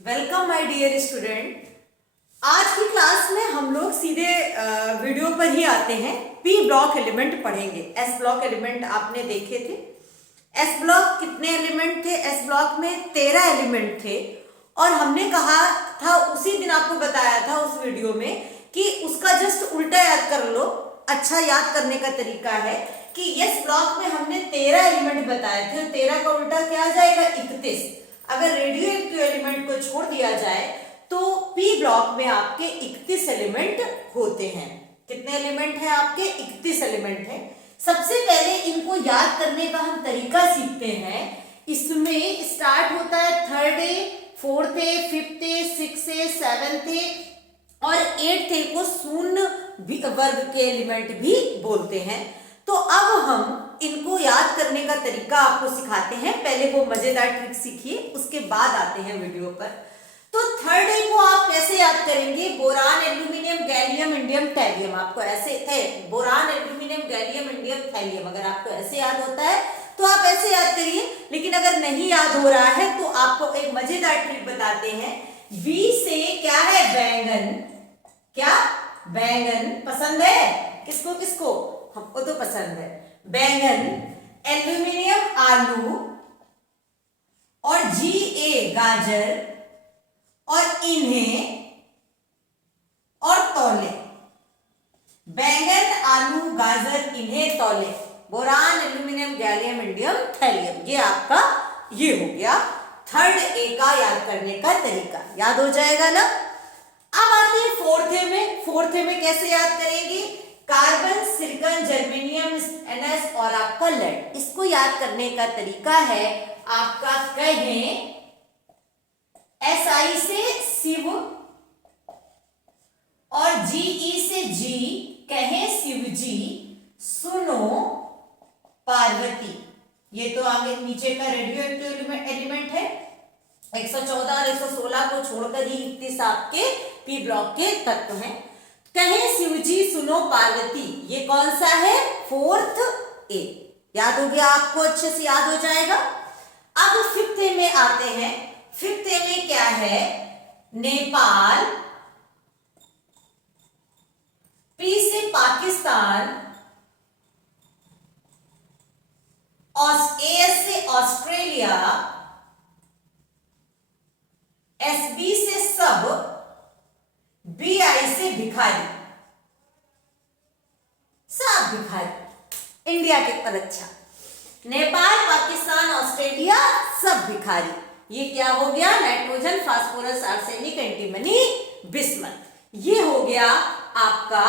Welcome my dear student. आज की class में हम लोग सीधे वीडियो पर ही आते हैं। पी ब्लॉक एलिमेंट पढ़ेंगे। एस ब्लॉक एलिमेंट आपने देखे थे। एस ब्लॉक कितने एलिमेंट थे? एस ब्लॉक में 13 एलिमेंट थे और हमने कहा था, उसी दिन आपको बताया था उस वीडियो में कि उसका जस्ट उल्टा याद कर लो। अच्छा याद करने का तरीका है कि एस ब्लॉक में हमने 13 एलिमेंट बताए थे और 13 का उल्टा क्या आ जाएगा? 31। अगर रेडियो एक्टिव एलिमेंट को छोड़ दिया जाए तो पी ब्लॉक में आपके 31 एलिमेंट होते हैं। कितने एलिमेंट हैं आपके? 31 एलिमेंट हैं। सबसे पहले इनको याद करने का हम तरीका सीखते हैं। इसमें स्टार्ट होता है third A, fourth A, fifth A, six A, seventh A और एट्थ ए को शून्य वर्ग के एलिमेंट भी बोलते हैं। तो अब हम इनको याद करने का तरीका आपको सिखाते हैं। पहले वो मजेदार ट्रिक सीखिए, उसके बाद आते हैं वीडियो पर। तो थर्ड ए को आप कैसे याद करेंगे? Boron, aluminium, gallium, indium, thallium. आपको ऐसे है boron, aluminium, gallium, indium, thallium. अगर आपको ऐसे याद होता है तो आप ऐसे याद करिए, लेकिन अगर नहीं याद हो रहा है तो आपको एक मजेदार ट्रिक बताते हैं। बी से क्या है? बैंगन। क्या? बैंगन पसंद है किसको किसको? हमको तो पसंद है बैंगन। एल्यूमिनियम आलू और जी ए गाजर और इन्हें और तौले। बैंगन, आलू, गाजर, इन्हें तौले। Boron, aluminium, gallium, indium, thallium. ये आपका ये हो गया थर्ड ए का याद करने का तरीका। याद हो जाएगा ना? अब आते हैं फोर्थ ए में। फोर्थ ए में कैसे याद करेंगे? कार्बन, सिलिकॉन, जर्मेनियम, एनएस और आपका लेड। इसको याद करने का तरीका है आपका, कहें एसआई से शिव और जीई से जी, कहें शिव जी, सुनो पार्वती। ये तो आगे नीचे का रेडियो एक्टिव एलिमेंट है। 114 और 116 को छोड़कर ही 31 आपके पी ब्लॉक के तत्व हैं। कहें शिवजी सुनो पार्वती, ये कौन सा है? फोर्थ ए। याद हो गया आपको? अच्छे से याद हो जाएगा। अब फिफ्थ ए में आते हैं। फिफ्थ ए में क्या है? नेपाल, पी से पाकिस्तान, ए से ऑस्ट्रेलिया, एस बी से सब, बी आई से भिखारी। सब भिखारी। इंडिया के पर अच्छा। नेपाल, पाकिस्तान, ऑस्ट्रेलिया, सब भिखारी। ये क्या हो गया? Nitrogen, phosphorus, arsenic, antimony, bismuth. ये हो गया आपका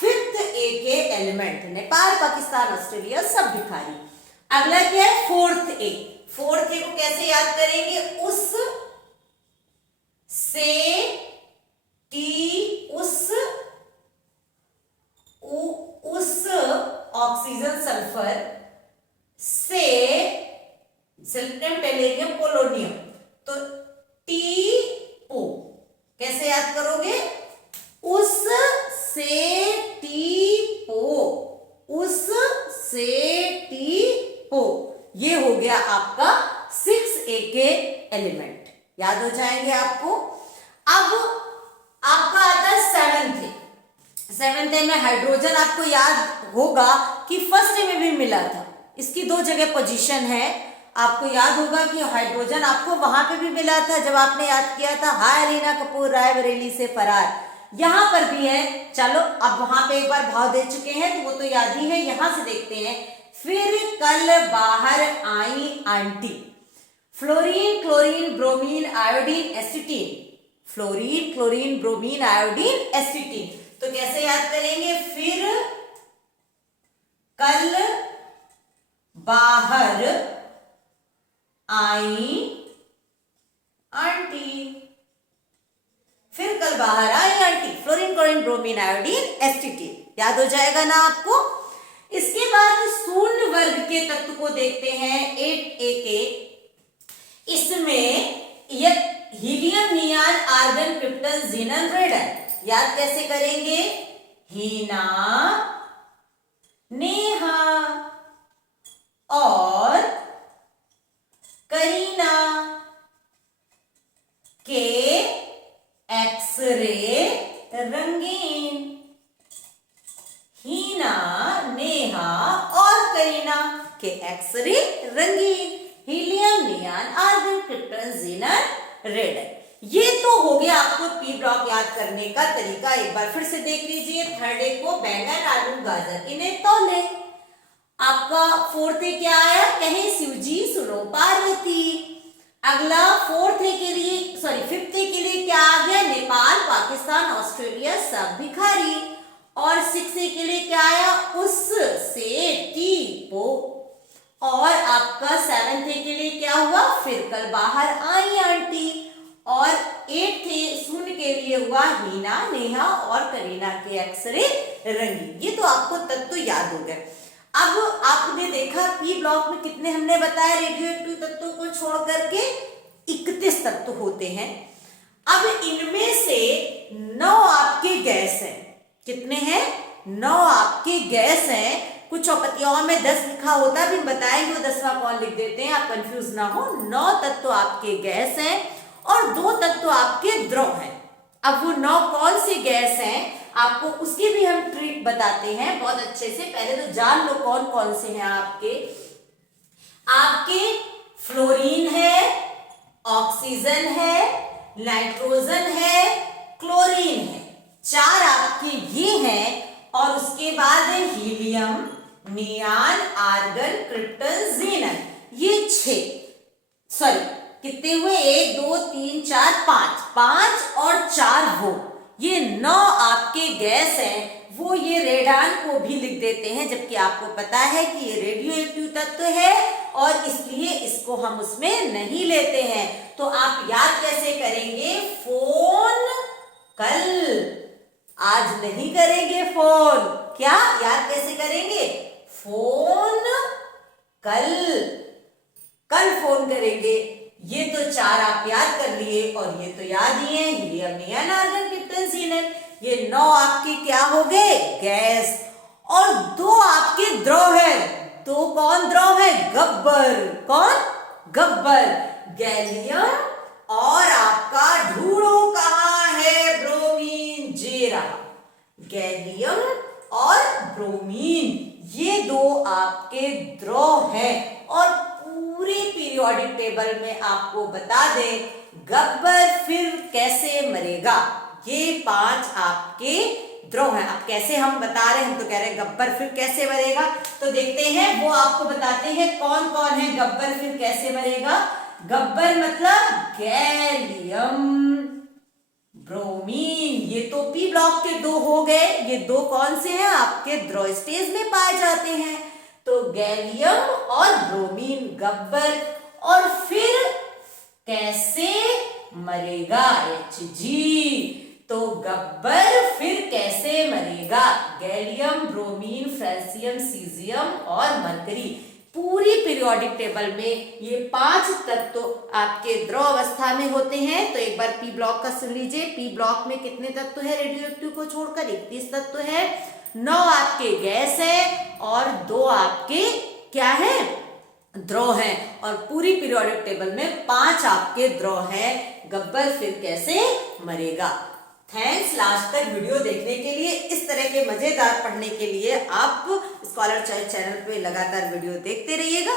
फिफ्थ ए के एलिमेंट। नेपाल, पाकिस्तान, ऑस्ट्रेलिया, सब भिखारी। अगला क्या है? फोर्थ ए। फोर्थ ए को कैसे याद करेंगे? उस से टी, उस ऑक्सीजन, सल्फर से सिलिकॉन, टेलेरियम, पोलोनियम। तो टी ओ कैसे याद करोगे? उस से टी ओ, उस से टी ओ। ये हो गया आपका 6A के एलिमेंट। याद हो जाएंगे आपको। अब आपका आता है सेवेंथ ए। सेवेंथ ए में हाइड्रोजन। आपको याद होगा कि फर्स्ट ए में भी मिला था। इसकी दो जगह पोजीशन है। आपको याद होगा कि हाइड्रोजन आपको वहां पे भी मिला था जब आपने याद किया था हाय रीना कपूर रायबरेली से फरार। यहां पर भी है। चलो अब वहां पे एक बार भाव दे चुके हैं तो वो तो याद ही है। यहां से देखते हैं। फिर कल बाहर आई aunty. Fluorine, chlorine, bromine, iodine, astatine. Fluorine, chlorine, bromine, iodine, astatine. तो कैसे याद करेंगे? फिर कल बाहर आई आंटी। फिर कल बाहर आई aunty. Fluorine, chlorine, bromine, iodine, astatine. याद हो जाएगा ना आपको? इसके बाद शून्य वर्ग के तत्व को देखते हैं 8A के। इसमें हीलियम, नियान, आर्गन, क्रिप्टन, जीनन, रेडन। याद कैसे करेंगे? हीना, नेहा और करीना के क्रिप्टन, ज़ीनन, रेडन। ये तो हो गया आपको पी ब्लॉक याद करने का तरीका। एक बार फिर से देख लीजिए। थर्ड ए को बैंगन, आलू, गाजर इन्हें तौले। आपका फोर्थ ए क्या आया? कहे शिवजी सुनो पार्वती। अगला फोर्थ ए के लिए फिफ्थ ए के लिए क्या आ गया? नेपाल, पाकिस्तान, ऑस्ट्रेलिया सब भिखारी। और सिक्स ए के लिए क्या आया? उस से टीपो। और आपका सेवंथ ए के लिए क्या हुआ? फिर कल बाहर आई आंटी। और एट्थ ए शून्य के लिए हुआ हीना, नेहा और करीना के अक्षरे रंगी। ये तो आपको तत्व याद हो गए। अब आपने देखा पी ब्लॉक में कितने हमने बताया रेडियो एक्टिव तत्वों को छोड़ करके 31 तत्व होते हैं। अब इनमें से 9 आपके गैस हैं। कितने हैं? 9 आपके गैस हैं। कुछ चौपतियों में 10 लिखा होता है, भी बताएंगे वो 10वां कौन लिख देते हैं, आप कंफ्यूज ना हो। 9 तत्व आपके गैस हैं और 2 तत्व आपके द्रव हैं। अब वो 9 कौन से गैस हैं आपको उसकी भी हम ट्रिक बताते हैं बहुत अच्छे से। पहले तो जान लो कौन कौन से हैं आपके फ्लोरीन है, ऑक्सीजन है, नाइट्रोजन है, क्लोरीन है। 4 आपके ये हैं। और उसके बाद है हीलियम, नियान, आर्गन, क्रिप्टन, ज़ीनन। ये 6 कितने हुए? 1 2 3 4 5 और 4 वो। ये 9 आपके गैस हैं। वो ये रेडान को भी लिख देते हैं, जबकि आपको पता है कि ये रेडियो एक्टिव तत्व है और इसलिए इसको हम उसमें नहीं लेते हैं। तो आप याद कैसे करेंगे? फोन कल, आज नहीं करेंगे फोन। क्या याद कैसे करेंगे? फोन कल फोन करेंगे। ये तो 4 आप याद कर लिए और ये तो याद ही है, हीलियम, नियान, आर्गन, क्रिप्टन, ज़ीनन। ये 9 आपके क्या हो गए? गैस। और 2 आपके द्रव है। 2 कौन द्रव है? गब्बर। कौन? गब्बर। गैलियम और आपका ढूंढो कहां है? ब्रोमीन। जे रहा, गैलियम और ब्रोमीन। ये 2 आपके द्रव हैं। और पूरे पीरियोडिक टेबल में आपको बता दें गब्बर फिर कैसे मरेगा। ये 5 आपके द्रव हैं। अब कैसे हम बता रहे हैं? हम तो कह रहे हैं गब्बर फिर कैसे मरेगा। तो देखते हैं, वो आपको बताते हैं कौन कौन है गब्बर फिर कैसे मरेगा। गब्बर मतलब गैलियम, ब्रोमीन। ये तो पी ब्लॉक के 2 हो गए। ये 2 कौन से हैं? आपके द्रव स्टेज में पाए जाते हैं। तो गैलियम और ब्रोमीन, गब्बर। और फिर कैसे मरेगा? Hg। तो गब्बर फिर कैसे मरेगा? गैलियम, ब्रोमीन, फ्रांसियम, सीजियम और मरकरी। पूरी पीरियोडिक टेबल में ये 5 तत्व आपके द्रव अवस्था में होते हैं। तो एक बार पी ब्लॉक का सुन लीजिए। पी ब्लॉक में कितने तत्व है? रेडियो एक्टिव को छोड़कर 31 तत्व है। 9 आपके गैस है और 2 आपके क्या है? द्रव हैं। और पूरी पीरियोडिक टेबल में 5 आपके द्रव हैं। गब्बर फिर कैसे मरेगा। थैंक्स लास्ट तक वीडियो देखने के लिए। इस तरह के मजेदार पढ़ने के लिए आप स्कॉलर चॉइस चैनल पे लगातार वीडियो देखते रहिएगा।